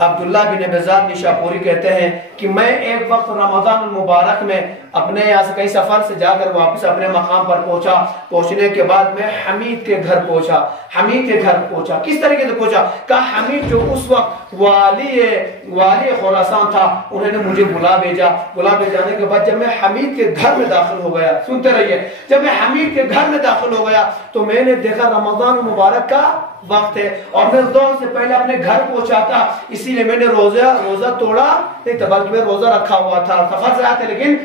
عبداللہ بن بزاد نشاپوری کہتے ہیں کہ میں ایک وقت رمضان المبارک میں اپنے یہاں سے کئی سفر سے جا کر واپس اپنے مقام پر پہنچا. پہنچنے کے بعد میں حمید کے گھر پہنچا. کس طریقے سے پہنچا؟ کہا حمید جو اس وقت والی خراسان تھا, انہوں نے مجھے بلا بھیجانے کے بعد جب میں حمید کے گھر میں داخل ہو گیا, سنتے رہیے, جب میں حمید کے گھر میں داخل ہو گیا تو میں نے دیکھا رمضان المبارک کا وقت ہے اور میں ظہر سے پہلے اپنے گھر پہنچا تھا, اسی لیے میں نے روزہ توڑا نہیں تھا, بلکہ میں روزہ رکھا ہوا تھا, سفر سے آیا تھا لیکن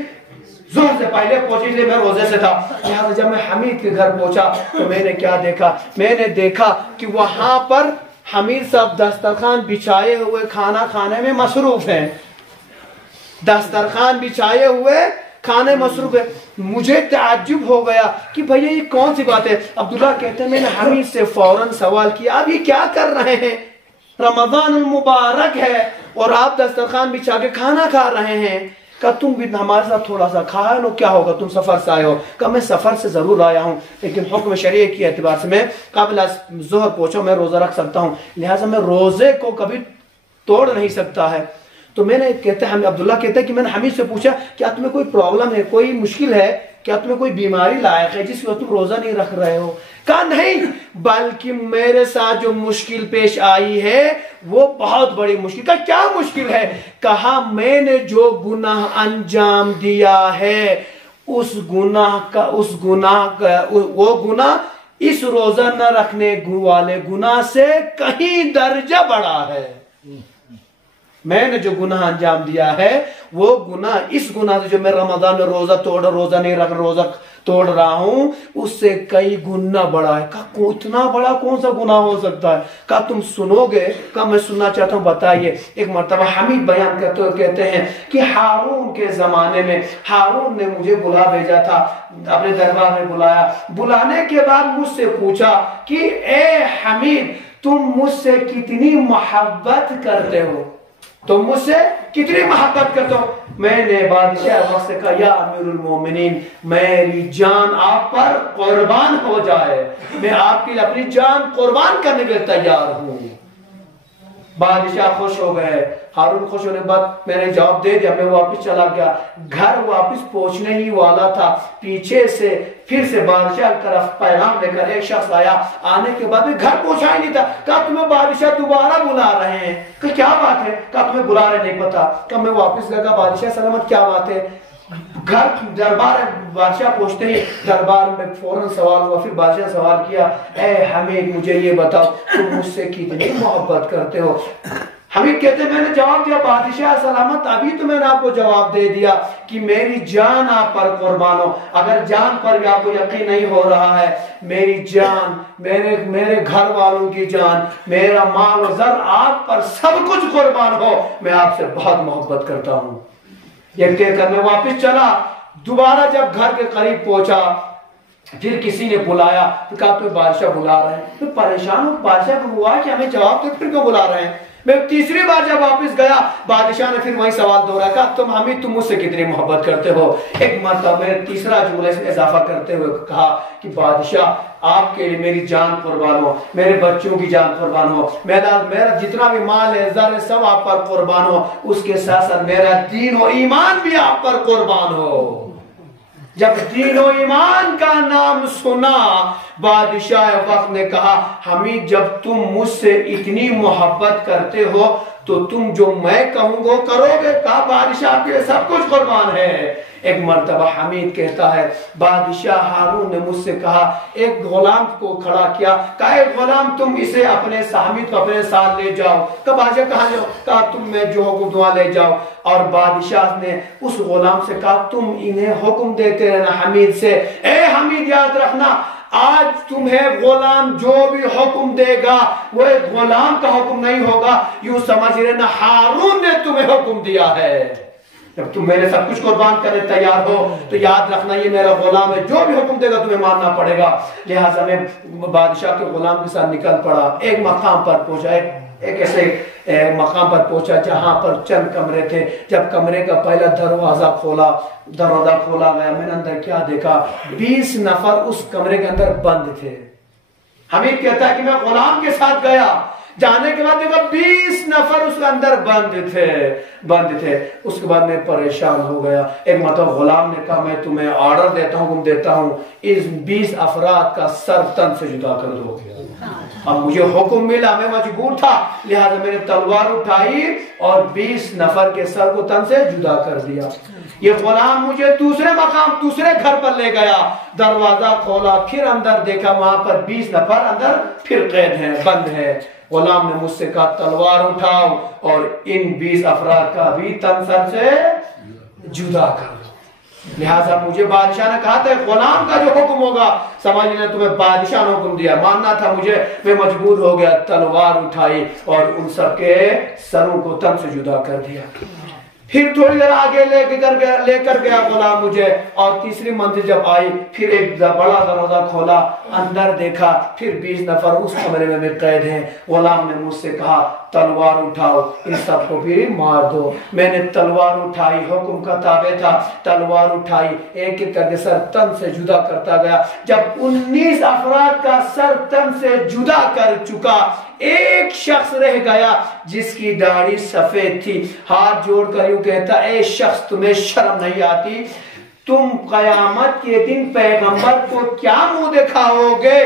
ظہر سے پہلے پہنچے, اس لیے میں روزے سے تھا. لہٰذا جب میں حمید کے گھر پہنچا تو میں نے کیا دیکھا؟ میں نے دیکھا کہ وہاں پر حمید صاحب دسترخوان بچھائے ہوئے کھانا کھانے میں مصروف ہیں. دسترخوان بچھائے ہوئے کھانے مصروف ہے. مجھے تعجب ہو گیا کہ بھئی یہ کون سی بات ہے؟ عبداللہ کہتے ہیں میں نے حمید سے فوراً سوال کیا, اب یہ کیا کر رہے ہیں؟ رمضان المبارک ہے اور آپ دسترخوان بچھا کے کھانا کھا رہے ہیں. کہا تم بھی ہمارے ساتھ تھوڑا سا کھایا نو, کیا ہوگا, تم سفر سے آئے ہو. کہا میں سفر سے ضرور آیا ہوں لیکن حکم شریعہ کی اعتبار سے میں قبل ظہر پہنچا, میں روزہ رکھ سکتا ہوں, لہٰذا میں روزے کو کبھی توڑ نہیں سکتا ہے. تو میں نے عبداللہ کہتا ہے کہ میں نے حمید سے پوچھا کیا تمہیں کوئی پرابلم ہے, کوئی مشکل ہے, کیا تمہیں کوئی بیماری لائق ہے جس کی وجہ تم روزہ نہیں رکھ رہے ہو؟ کہا نہیں, بلکہ میرے ساتھ جو مشکل پیش آئی ہے وہ بہت بڑی مشکل. کہا کیا مشکل ہے؟ کہا میں نے جو گناہ انجام دیا ہے وہ گناہ اس روزہ نہ رکھنے والے گناہ سے کہیں درجہ بڑا ہے. میں نے جو گناہ انجام دیا ہے وہ گناہ, اس گناہ سے جو میں رمضان میں روزہ توڑ رہا ہوں اس سے کئی گنا بڑا ہے. کہا اتنا بڑا کون سا گناہ ہو سکتا ہے؟ کہا تم سنو گے؟ کہا میں سننا چاہتا ہوں, بتائیے. ایک مرتبہ حمید بیان کرتے ہوئے کہتے ہیں کہ ہارون کے زمانے میں ہارون نے مجھے بلا بھیجا تھا, اپنے دربار میں بلایا. بلانے کے بعد مجھ سے پوچھا کہ اے حمید تم مجھ سے کتنی محبت کرتے ہو, تم مجھ سے کتنی محبت کرتے ہو؟ میں نے بادشاہ وقت سے کہا یا امیر المومنین میری جان آپ پر قربان ہو جائے, میں آپ کے لیے اپنی جان قربان کرنے کے لیے تیار ہوں. بادشاہ خوش ہو گئے. ہارون خوش ہونے کے بعد میں نے جواب دے دیا, میں واپس چلا گیا. گھر واپس پہنچنے ہی والا تھا, پیچھے سے پھر سے بادشاہ کی طرف پیغام لے کر ایک شخص آیا. آنے کے بعد میں گھر پہنچا ہی نہیں تھا. کہا تمہیں بادشاہ دوبارہ بلا رہے ہیں. کہ کیا بات ہے؟ کہا تمہیں بلا رہے نہیں پتا. کہ میں واپس گیا, کہا بادشاہ سلامت کیا بات ہے؟ گھر دربار بادشاہ پہنچتے ہی دربار میں فوراً سوال ہوا. پھر بادشاہ سوال کیا اے حمید مجھے یہ بتاؤ تم مجھ سے کتنی محبت کرتے ہو؟ حمید کہتے ہیں میں نے جواب دیا بادشاہ سلامت ابھی تو میں نے آپ کو جواب دے دیا کہ میری جان آپ پر قربان ہو. اگر جان پر بھی آپ کو یقین نہیں ہو رہا ہے, میری جان, میرے گھر والوں کی جان, میرا مال و زر آپ پر سب کچھ قربان ہو, میں آپ سے بہت محبت کرتا ہوں. یہ کہہ کر میں واپس چلا. دوبارہ جب گھر کے قریب پہنچا پھر کسی نے بلایا, تو کہا تمہیں بادشاہ بلا رہے ہیں. تو پریشان ہوں, بادشاہ کو ہوا کہ ہمیں جواب دے, پھر کیوں بلا رہے ہیں؟ میں تیسری بار جب واپس گیا بادشاہ نے پھر وہی سوال دوہرایا. کہا تم حمید تم مجھ سے کتنی محبت کرتے ہو؟ ایک مرتبہ میں تیسرا جملہ اس میں اضافہ کرتے ہوئے کہا کہ بادشاہ آپ کے لیے میری جان قربان ہو, میرے بچوں کی جان قربان ہو, میرا جتنا بھی مال ہے زر ہے سب آپ پر قربان ہو, اس کے ساتھ ساتھ میرا دین و ایمان بھی آپ پر قربان ہو. جب دین و ایمان کا نام سنا بادشاہ وقت نے کہا حمید جب تم مجھ سے اتنی محبت کرتے ہو تو تم جو میں کہوں گا کرو گے؟ کہا بادشاہ کے سب کچھ قربان ہے. ایک مرتبہ حمید کہتا ہے بادشاہ ہارون نے مجھ سے کہا, ایک غلام کو کھڑا کیا, کہا اے غلام تم اسے اپنے حمید کو اپنے ساتھ لے جاؤ. کہا بادشاہ کہاں جاؤ؟ کہا تم میں جو حکم دعا لے جاؤ. اور بادشاہ نے اس غلام سے کہا تم انہیں حکم دیتے رہنا حمید سے, اے حمید یاد رکھنا آج تمہیں غلام جو بھی حکم دے گا وہ ایک غلام کا حکم نہیں ہوگا, یوں سمجھ رہنا ہارون نے تمہیں حکم دیا ہے. جب تم میرے سب کچھ قربان کرنے تیار ہو تو یاد رکھنا یہ میرا غلام ہے, جو بھی حکم دے گا تمہیں ماننا پڑے گا. لہٰذا میں بادشاہ کے غلام کے ساتھ نکل پڑا. ایک مقام پر پہنچا, ایک ایسے مقام پر پہنچا جہاں پر چند کمرے تھے. جب کمرے کا پہلا دروازہ کھولا گیا, میں نے اندر کیا دیکھا, 20 نفر اس کمرے کے اندر بند تھے. حمید کہتا ہے کہ میں غلام کے ساتھ گیا, جانے کے بعد دیکھا 20 نفر اس کے اندر بند تھے. اس کے بعد میں پریشان ہو گیا. ایک مرتبہ غلام نے کہا میں تمہیں آرڈر دیتا ہوں، حکم دیتا ہوں اس 20 افراد کا سر تن سے جدا کر دو. اب مجھے حکم ملا، میں مجبور تھا، لہذا میں نے تلوار اٹھائی اور 20 نفر کے سر کو تن سے جدا کر دیا. یہ غلام مجھے دوسرے مقام دوسرے گھر پر لے گیا، دروازہ کھولا، پھر اندر دیکھا وہاں پر 20 نفر اندر پھر قید ہیں، بند ہے. غلام نے مجھ سے کہا تلوار اٹھاؤ اور ان 20 افراد کا بھی تن سر سے جدا کر دو. لہٰذا مجھے بادشاہ نے کہا تھا غلام کا جو حکم ہوگا، سمجھ نے تمہیں بادشاہ نے حکم دیا، ماننا تھا مجھے، میں مجبور ہو گیا، تلوار اٹھائی اور ان سب کے سروں کو تن سے جدا کر دیا. پھر تھوڑی دیر آگے لے کر گیا غلام مجھے، اور تیسری منزل جب آئی پھر ایک بڑا دروازہ کھولا، اندر دیکھا پھر 20 نفر اس کمرے میں قید ہیں. غلام نے مجھ سے کہا تلوار اٹھاؤ، ان سب کو بھی مار دو. میں نے تلوار اٹھائی، حکم کا تابع تھا، تلوار اٹھائی، ایک ایک کر کے سر تن سے جدا کرتا گیا. جب 19 افراد کا سر تن سے جدا کر چکا، ایک شخص رہ گیا جس کی داڑھی سفید تھی. ہاتھ جوڑ کر یوں کہتا اے شخص تمہیں شرم نہیں آتی؟ تم قیامت کے دن پیغمبر کو کیا منہ دکھاؤ گے؟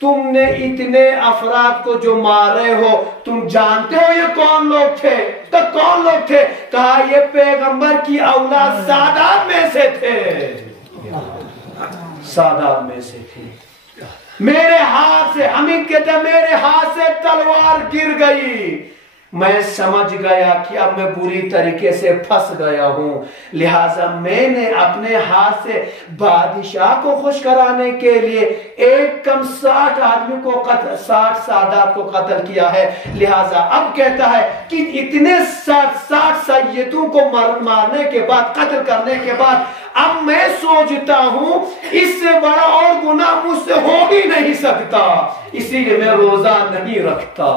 تم نے اتنے افراد کو جو مارے ہو، تم جانتے ہو یہ کون لوگ تھے؟ تو کون لوگ تھے؟ کہا یہ پیغمبر کی اولاد سادات میں سے تھے، سادات میں سے تھے. میرے ہاتھ سے، حمید کہتا ہے میرے ہاتھ سے تلوار گر گئی. میں سمجھ گیا کہ اب میں بری طریقے سے پھنس گیا ہوں، لہٰذا میں نے اپنے ہاتھ سے بادشاہ کو خوش کرانے کے لیے ایک کم 60 آدمی کو 60 سادات کو قتل کیا ہے. لہٰذا اب کہتا ہے کہ اتنے 60 سیدوں کو مارنے کے بعد، قتل کرنے کے بعد، اب میں سوچتا ہوں اس سے بڑا اور گناہ مجھ سے ہو بھی نہیں سکتا، اسی لیے میں روزہ نہیں رکھتا.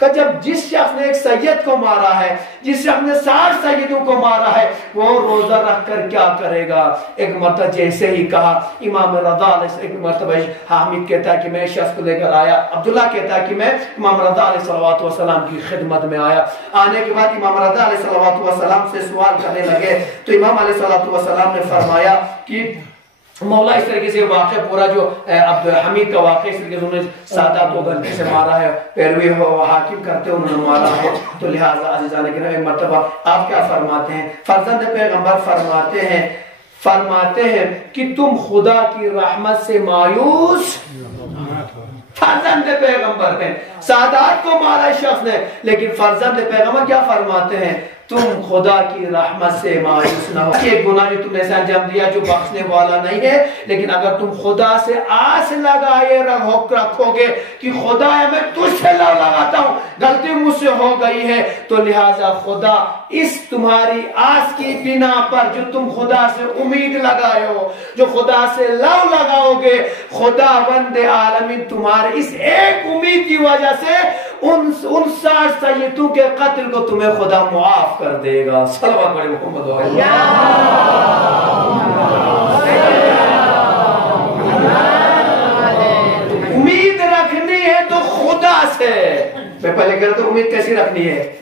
کہ جب جس شخص نے ایک سید کو مارا ہے، جس شخص نے 60 سیدوں کو مارا ہے، وہ روزہ رکھ کر کیا کرے گا؟ ایک مرتبہ جیسے ہی کہا امام رضا علیہ، ایک مرتبہ حامد کہتا ہے کہ میں شخص کو لے کر آیا، عبداللہ کہتا ہے کہ میں امام رضا علیہ صلوات والسلام کی خدمت میں آیا. آنے کے بعد امام رضا علیہ صلوات والسلام سے سوال کرنے لگے تو امام علیہ صلوات والسلام نے فرمایا کہ مولا اس طریقے سے واقع پورا جو عبد الحمید کا واقع، اس طریقے سے انہوں نے سادات کو غلطی سے مارا ہے، پیروی ہو حاکم کرتے انہوں نے مارا ہے. تو لہٰذا عزیزان کرام ایک مرتبہ آپ کیا فرماتے ہیں؟ فرزند پیغمبر فرماتے ہیں کہ تم خدا کی رحمت سے مایوس، فرزند پیغمبر ہیں، سادات کو مارا شخص نے، لیکن فرزند پیغمبر کیا فرماتے ہیں؟ تم خدا کی رحمت سے مایوس نہ ہو. ایک گناہ جو تم نے انجام دیا جو بخشنے والا نہیں ہے، لیکن اگر تم خدا سے آس لگائے رکھو گے کہ خدا میں تجھ سے لگاتا ہوں، غلطی مجھ سے ہو گئی ہے، تو لہٰذا خدا اس تمہاری آس کی بنا پر جو تم خدا سے امید لگائے ہو، جو خدا سے لو لگاؤ گے، خدا بند عالمین تمہارے اس ایک امید کی وجہ سے ان 60 سیدوں کے قتل کو تمہیں خدا معاف کر دے گا. صلوات پڑھیں محمد علیہ. امید رکھنی ہے تو خدا سے. میں پہلے کہہ رہا تھا امید کیسی رکھنی ہے؟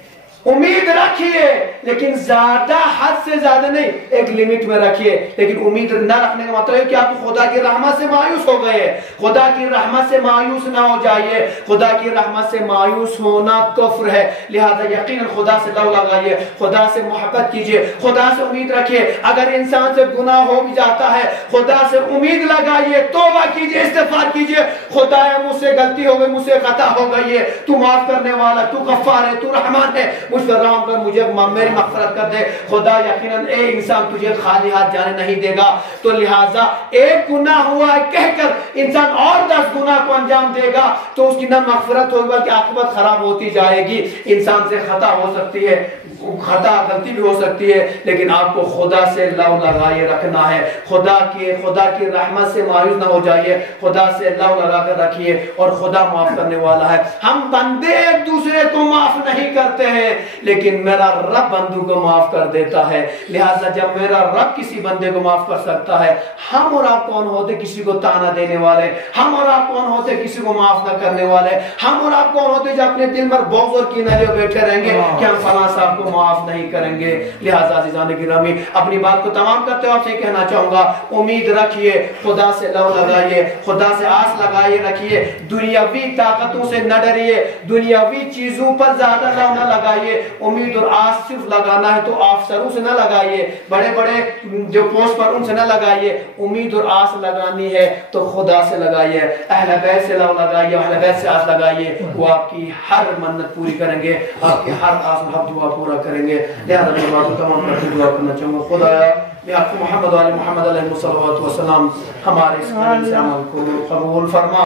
امید رکھیے لیکن زیادہ، حد سے زیادہ نہیں، ایک لیمٹ میں رکھیے. لیکن امید نہ رکھنے کا مطلب ہے کہ آپ خدا کی رحمت سے مایوس ہو گئے. خدا کی رحمت سے مایوس نہ ہو جائیے. خدا کی رحمت سے مایوس ہونا کفر ہے. لہذا یقیناً خدا سے لو لگائیے، خدا سے محبت کیجیے، خدا سے امید رکھیے. اگر انسان سے گناہ ہو بھی جاتا ہے، خدا سے امید لگائیے، توبہ کیجیے، استغفار کیجیے. خدا مجھ سے غلطی ہو گئی، مجھ سے خطا ہو گئی ہے، تو معاف کرنے والا، تو غفار ہے، تو رحمان ہے، مجھ پر رحم کر، مجھے میری مغفرت کر دے. خدا یقیناً اے انسان تجھے خالی ہاتھ جانے نہیں دے گا. تو لہٰذا ایک گناہ ہوا ہے کہہ کر انسان اور 10 گناہ کو انجام دے گا تو اس کی نہ مغفرت ہوگی بلکہ عاقبت خراب ہوتی جائے گی. انسان سے خطا ہو سکتی ہے، خطا غلطی بھی ہو سکتی ہے، لیکن آپ کو خدا سے لو لگائے رکھنا ہے. خدا کی رحمت سے مایوس نہ ہو جائیے، خدا سے لو لگا کر رکھیے اور خدا معاف کرنے والا ہے. ہم بندے ایک دوسرے کو معاف نہیں کرتے ہیں، لیکن میرا رب بندوں کو معاف کر دیتا ہے. لہٰذا جب میرا رب کسی بندے کو معاف کر سکتا ہے، ہم اور آپ کون ہوتے کسی کو تانا دینے والے؟ ہم اور آپ کون ہوتے کسی کو معاف نہ کرنے والے؟ ہم اور آپ کون ہوتے جو اپنے دل میں بغض اور کینہ لیے بیٹھے رہیں گے کہ ہم فلاں صاحب کو معاف نہیں کریں گے؟ لہٰذا عزیزان گرامی، اپنی بات کو تمام کرتے ہوئے آپ سے کہنا چاہوں گا، امید رکھیے، خدا سے لو لگائیے، خدا سے آس لگائیے رکھیے، دنیاوی طاقتوں سے نہ ڈریے، دنیاوی چیزوں پر زیادہ لو نہ لگائیے. امید اور آس صرف لگانا ہے تو افسروں سے نہ لگائیے، بڑے بڑے جو پوسٹ پر ان سے نہ لگائیے. امید اور آس لگانی ہے تو خدا سے لگائیے، اہل بیت سے لو لگائیے، اہل بیت سے آس لگائیے. وہ آپ کی ہر منت پوری کریں گے، آپ کی ہر آس ہر دعا پورا کریں گے. لہذا میں بات کو تمام کرتے دعا کرنا چاہوں گا. خدایا میں آپ کو محمد و آل محمد علیہ الصلوۃ والسلام ہمارے اس عمل کو قبول فرما.